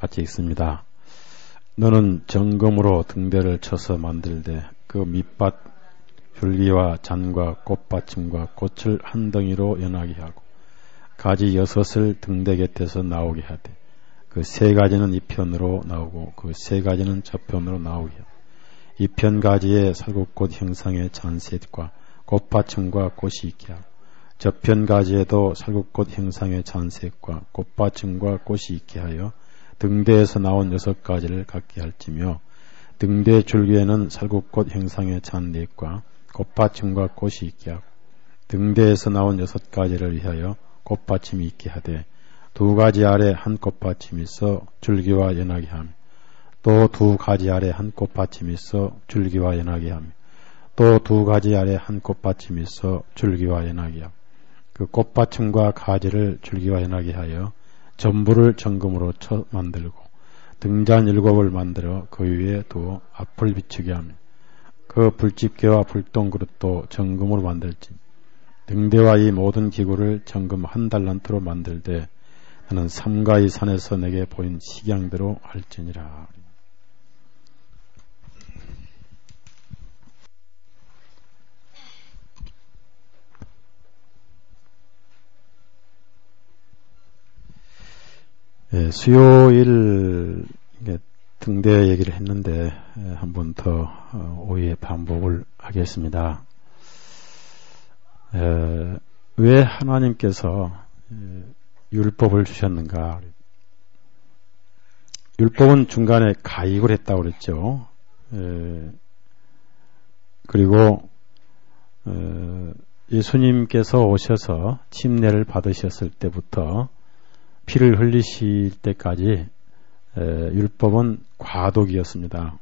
같이 읽습니다. 너는 정금으로 등대를 쳐서 만들되 그 밑밭 줄기와 잔과 꽃받침과 꽃을 한 덩이로 연하게 하고 가지 6을 등대 곁에서 나오게 하되 그 3가지는 이 편으로 나오고 그 3가지는 저편으로 나오게 하고 이 편 가지에 살구꽃 형상의 잔셋과 꽃받침과 꽃이 있게 하고 저편 가지에도 살구꽃 형상의 잔셋과 꽃받침과 꽃이 있게 하여 등대에서 나온 6가지를 갖게 할지며 등대 줄기에는 살구꽃 형상의 잔넷과 꽃받침과 꽃이 있게 하고 등대에서 나온 6가지를 위하여 꽃받침이 있게 하되 2가지 아래 한 꽃받침이 있어 줄기와 연하게 하며 또 2가지 아래 한 꽃받침이 있어 줄기와 연하게 하며 또 2가지 아래 한 꽃받침이 있어 줄기와 연하게 하며 그 꽃받침과 가지를 줄기와 연하게 하여 전부를 정금으로 쳐 만들고 등잔 7을 만들어 그 위에 두어 앞을 비추게 하며 그 불집게와 불똥그릇도 정금으로 만들지 등대와 이 모든 기구를 정금 1달란트로 만들되 나는 삼가이 산에서 내게 보인 식양대로 할지니라. 수요일 등대 얘기를 했는데 한 번 더 오후에 반복을 하겠습니다. 왜 하나님께서 율법을 주셨는가? 율법은 중간에 가입을 했다고 그랬죠. 그리고 예수님께서 오셔서 침례를 받으셨을 때부터 피를 흘리실 때까지 율법은 과도기였습니다.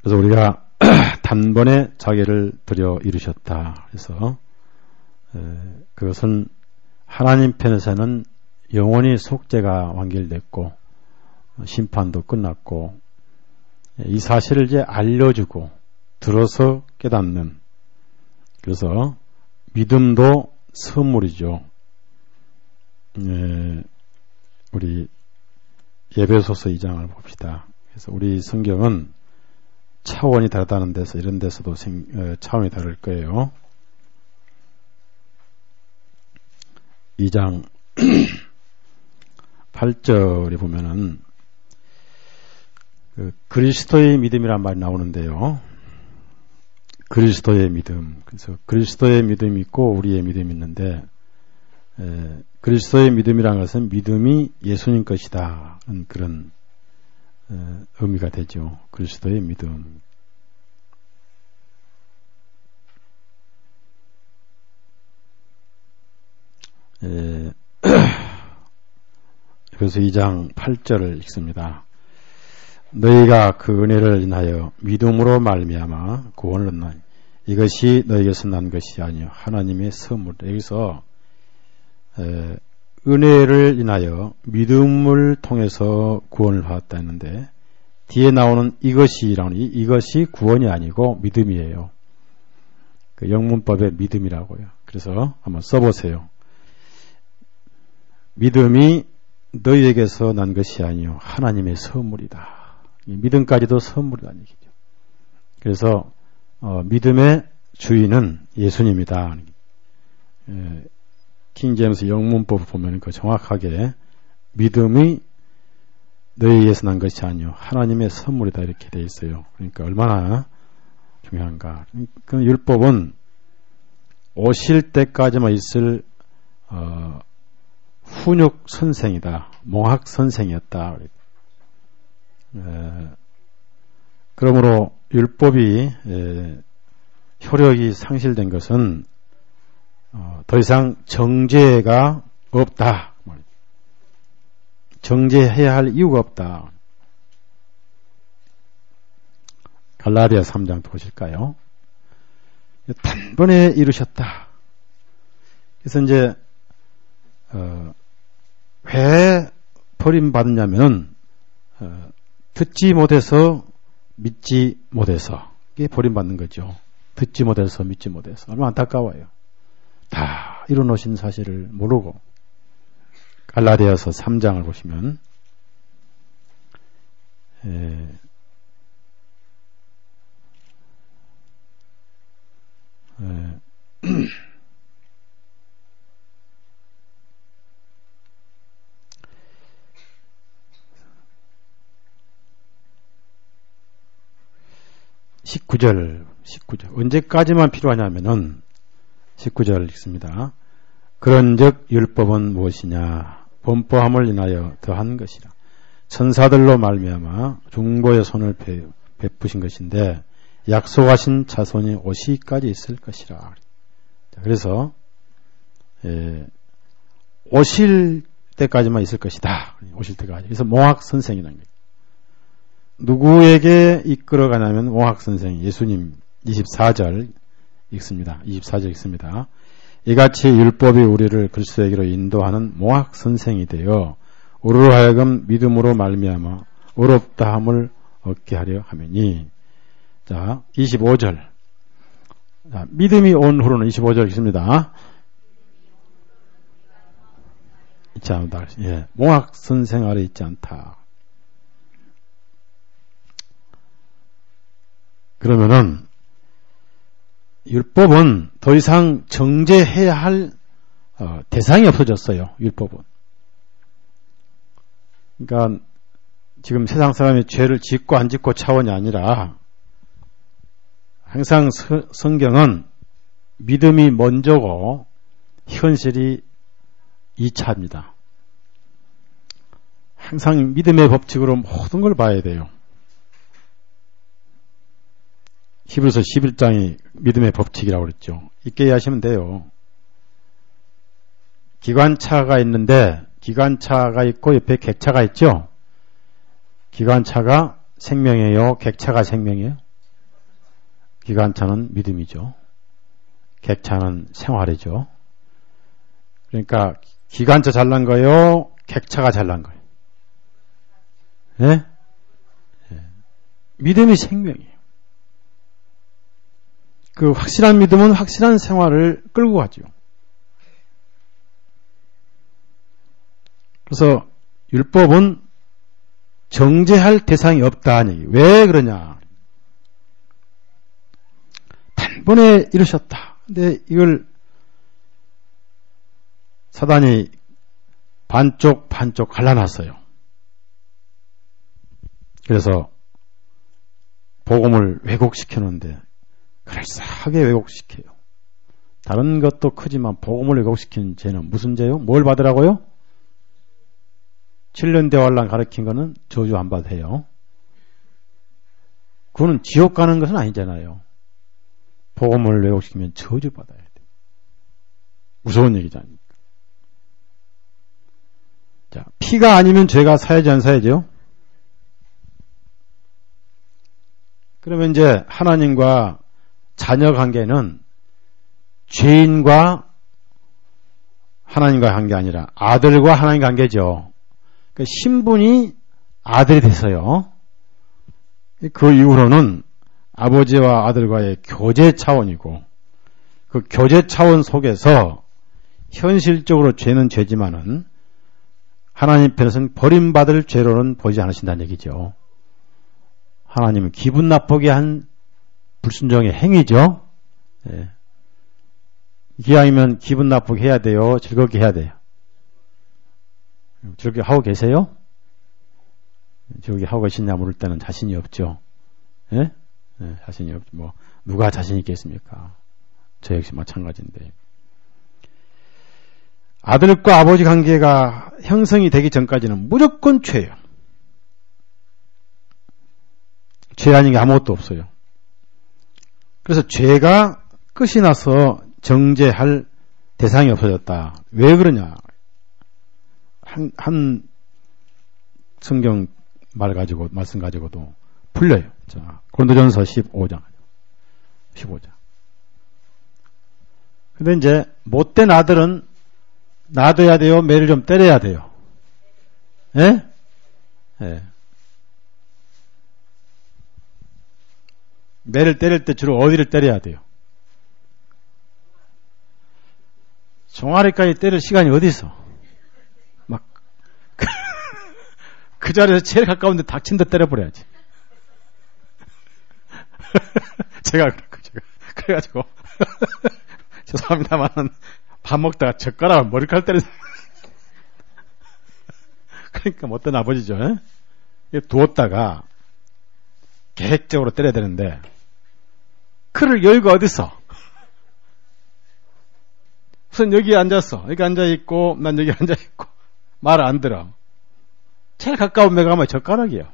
그래서 우리가 단번에 자기를 들여 이루셨다. 그래서 그것은 하나님 편에서는 영원히 속죄가 완결됐고 심판도 끝났고 이 사실을 이제 알려주고 들어서 깨닫는, 그래서 믿음도 선물이죠. 우리 에베소서 2장을 봅시다. 그래서 우리 성경은 차원이 다르다는 데서 이런 데서도 차원이 다를 거예요. 2장 8절에 보면은 그리스도의 믿음이란 말이 나오는데요. 그리스도의 믿음. 그래서 그리스도의 믿음이 있고 우리의 믿음이 있는데 그리스도의 믿음이라는 것은 믿음이 예수님 것이다. 그런 의미가 되죠. 그리스도의 믿음. 그래서 2장 8절을 읽습니다. 너희가 그 은혜를 인하여 믿음으로 말미암아 구원을 얻나니 이것이 너희에게서 난 것이 아니요 하나님의 선물. 여기서 은혜를 인하여 믿음을 통해서 구원을 받았다 했는데 뒤에 나오는 이것이라는 이것이 구원이 아니고 믿음이에요. 그 영문법의 믿음이라고요. 그래서 한번 써보세요. 믿음이 너희에게서 난 것이 아니요 하나님의 선물이다. 믿음까지도 선물이라는 얘기죠. 그래서 믿음의 주인은 예수님이다. 킹제임스 영문법을 보면 그 정확하게 믿음이 너희에게서 난 것이 아니요 하나님의 선물이다 이렇게 되어 있어요. 그러니까 얼마나 중요한가. 그 율법은 오실 때까지만 있을 훈육 선생이다. 몽학 선생이었다. 그러므로 율법이 효력이 상실된 것은 더 이상 정죄가 없다. 정죄해야 할 이유가 없다. 갈라디아 3장 보실까요? 단번에 이루셨다. 그래서 이제 왜 버림받느냐면 듣지 못해서 믿지 못해서 이게 버림받는 거죠. 듣지 못해서 믿지 못해서 얼마나 안타까워요. 다 이루어놓으신 사실을 모르고 갈라디아서 3장을 보시면 에, 19절 언제까지만 필요하냐면은 19절 읽습니다. 그런즉 율법은 무엇이냐? 범법함을 인하여 더한 것이라. 천사들로 말미암아 중보의 손을 베푸신 것인데 약속하신 자손이 오시기까지 있을 것이라. 그래서 오실 때까지만 있을 것이다. 오실 때까지. 그래서 몽학 선생이라는 거예요. 누구에게 이끌어가냐면 몽학 선생 예수님 24절 읽습니다. 24절 읽습니다. 이같이 율법이 우리를 그리스도에게로 인도하는 몽학 선생이 되어 우리로 하여금 믿음으로 말미암아 의롭다함을 얻게 하려 하매니. 자, 25절. 자, 믿음이 온 후로는 25절 읽습니다. 있지 않다. 예, 몽학 선생 아래 있지 않다. 그러면은 율법은 더 이상 정죄해야 할 대상이 없어졌어요. 율법은. 그러니까 지금 세상 사람이 죄를 짓고 안 짓고 차원이 아니라 항상 성경은 믿음이 먼저고 현실이 2차입니다. 항상 믿음의 법칙으로 모든 걸 봐야 돼요. 히브리서 11장이 믿음의 법칙이라고 그랬죠. 있게 이해하시면 돼요. 기관차가 있는데 기관차가 있고 옆에 객차가 있죠. 기관차가 생명이에요? 객차가 생명이에요? 기관차는 믿음이죠. 객차는 생활이죠. 그러니까 기관차 잘난 거예요? 객차가 잘난 거예요? 네? 믿음이 생명이에요. 그 확실한 믿음은 확실한 생활을 끌고 가죠. 그래서 율법은 정죄할 대상이 없다니. 왜 그러냐? 단번에 이루셨다. 근데 이걸 사단이 반쪽 갈라놨어요. 그래서 복음을 왜곡시켰는데 그럴싸하게 왜곡시켜요. 다른 것도 크지만 복음을 왜곡시킨 죄는 무슨 죄요? 뭘 받으라고요? 7년 대환란 가르친 거는 저주 안 받아요. 그거는 지옥 가는 것은 아니잖아요. 복음을 왜곡시키면 저주 받아야 돼. 무서운 얘기지 않습니까? 자, 피가 아니면 죄가 사야지 안 사야죠? 그러면 이제 하나님과 자녀 관계는 죄인과 하나님과 관계 아니라 아들과 하나님 관계죠. 그러니까 신분이 아들이 됐어요. 그 이후로는 아버지와 아들과의 교제 차원이고 그 교제 차원 속에서 현실적으로 죄는 죄지만은 하나님 편에서는 버림받을 죄로는 보지 않으신다는 얘기죠. 하나님은 기분 나쁘게 한 불순종의 행위죠. 예. 기왕이면 기분 나쁘게 해야 돼요? 즐겁게 해야 돼요? 즐겁게 하고 계세요? 즐겁게 하고 계시냐 물을 때는 자신이 없죠. 예? 예, 자신이 없죠. 뭐 누가 자신 있겠습니까? 저 역시 마찬가지인데. 아들과 아버지 관계가 형성이 되기 전까지는 무조건 죄예요. 죄 아닌 게 아무것도 없어요. 그래서 죄가 끝이 나서 정죄할 대상이 없어졌다. 왜 그러냐? 한 성경 말씀 가지고도 풀려요. 자, 고린도전서 15장. 근데 이제 못된 아들은 놔둬야 돼요? 매를 좀 때려야 돼요? 예? 예. 매를 때릴 때 주로 어디를 때려야 돼요? 종아리까지 때릴 시간이 어디 있어? 막 그 자리에서 제일 가까운데 닥친 데 때려버려야지. 제가 그래가지고 죄송합니다만 밥 먹다가 젓가락을 머리카락 때려. 그러니까 못된 아버지죠. 두었다가 계획적으로 때려야 되는데 그럴 여유가 어딨어. 우선 여기 앉았어. 여기 앉아있고 난 여기 앉아있고 말을 안 들어. 제일 가까운 메가 가면 젓가락이에요.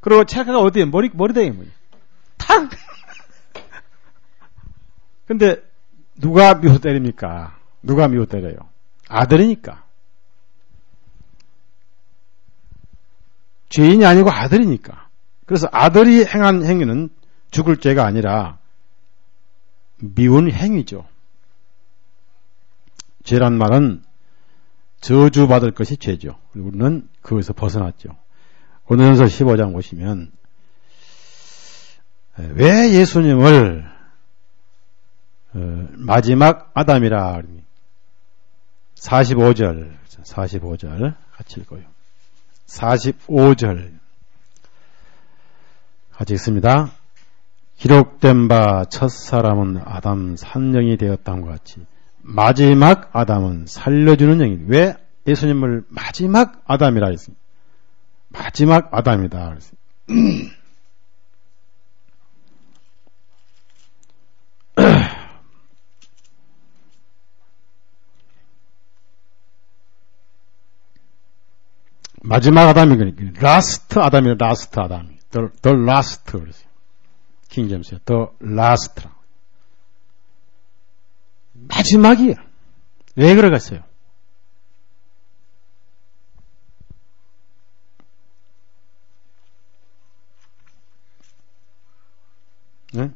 그리고 제일 가까운 어디에? 머리대에 뭐지? 탕! 근데 누가 미워 때립니까? 누가 미워 때려요? 아들이니까. 죄인이 아니고 아들이니까. 그래서 아들이 행한 행위는 죽을 죄가 아니라 미운 행위죠. 죄란 말은 저주받을 것이 죄죠. 우리는 그것에서 벗어났죠. 고린도전서 15장 보시면 왜 예수님을 마지막 아담이라 45절 같이 읽어요. 45절 같이 읽습니다. 기록된 바 첫사람은 아담 산령이 되었다는 것 같이 마지막 아담은 살려주는 영이. 왜 예수님을 마지막 아담이라 했습니다. 마지막 아담이다. 마지막 아담이 라스트 아담이에요. 라스트 아담이. The last. 킹제임스요. The last. 마지막이에요. 왜 그러겠어요? 네?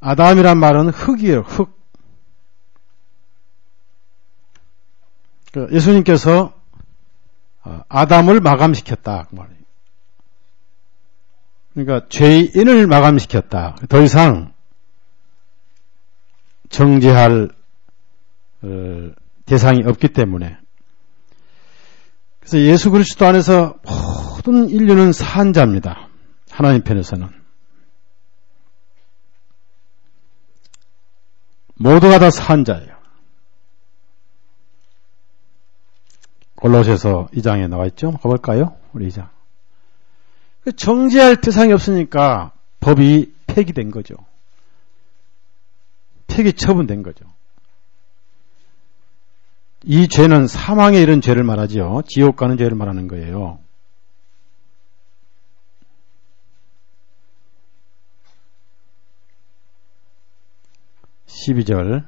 아담이란 말은 흙이에요. 흙. 예수님께서 아담을 마감시켰다 그 말이에요. 그러니까 죄인을 마감시켰다. 더 이상 정죄할 대상이 없기 때문에. 그래서 예수 그리스도 안에서 모든 인류는 산자입니다. 하나님 편에서는. 모두가 다 산자예요. 골로새서 2장에 나와 있죠? 가볼까요? 우리 2장. 정죄할 대상이 없으니까 법이 폐기된 거죠. 폐기 처분된 거죠. 이 죄는 사망에 이른 죄를 말하지요. 지옥 가는 죄를 말하는 거예요. (12절)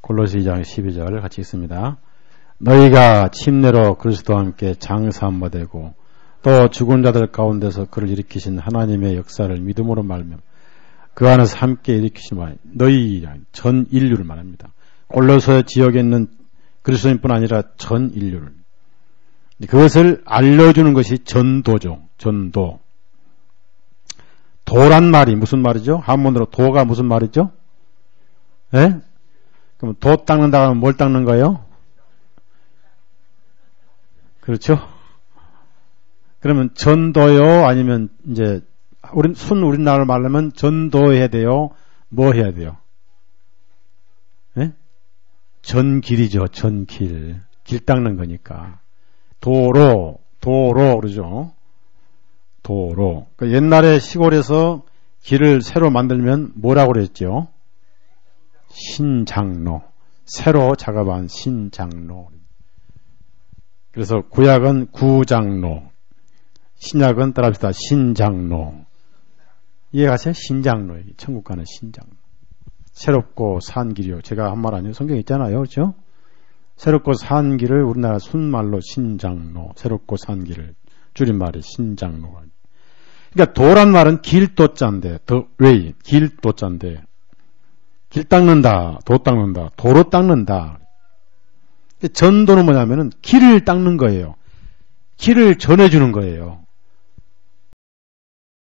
골로새 2장 12절 같이 읽습니다. 너희가 침례로 그리스도와 함께 장사함 되고 또 죽은 자들 가운데서 그를 일으키신 하나님의 역사를 믿음으로 말며 그 안에서 함께 일으키신 바 너희 전 인류를 말합니다. 골로새 지역에 있는 그리스도인뿐 아니라 전 인류를. 그것을 알려주는 것이 전도죠. 전도. 도란 말이 무슨 말이죠? 한문으로 도가 무슨 말이죠? 예? 그럼 도 닦는다 하면 뭘 닦는 거예요? 그렇죠? 그러면 전도요? 아니면 이제 우리나라 말하면 전도해야 돼요? 뭐 해야 돼요? 예? 전길이죠. 전길. 길 닦는 거니까. 도로 그러죠. 도로. 그러니까 옛날에 시골에서 길을 새로 만들면 뭐라고 그랬죠? 신장로. 새로 작업한 신장로. 그래서 구약은 구장로, 신약은 따라합시다. 신장로. 이해가세요? 신장로. 천국 가는 신장로. 새롭고 산 길이요. 제가 한 말 아니에요. 성경에 있잖아요. 그렇죠? 새롭고 산 길을 우리나라 순말로 신장로. 새롭고 산 길을 줄임말이 신장로. 그러니까 도란 말은 길도자인데, the way, 길도자인데, 길 닦는다, 도 닦는다, 도로 닦는다. 전도는 뭐냐면은 길을 닦는 거예요. 길을 전해주는 거예요.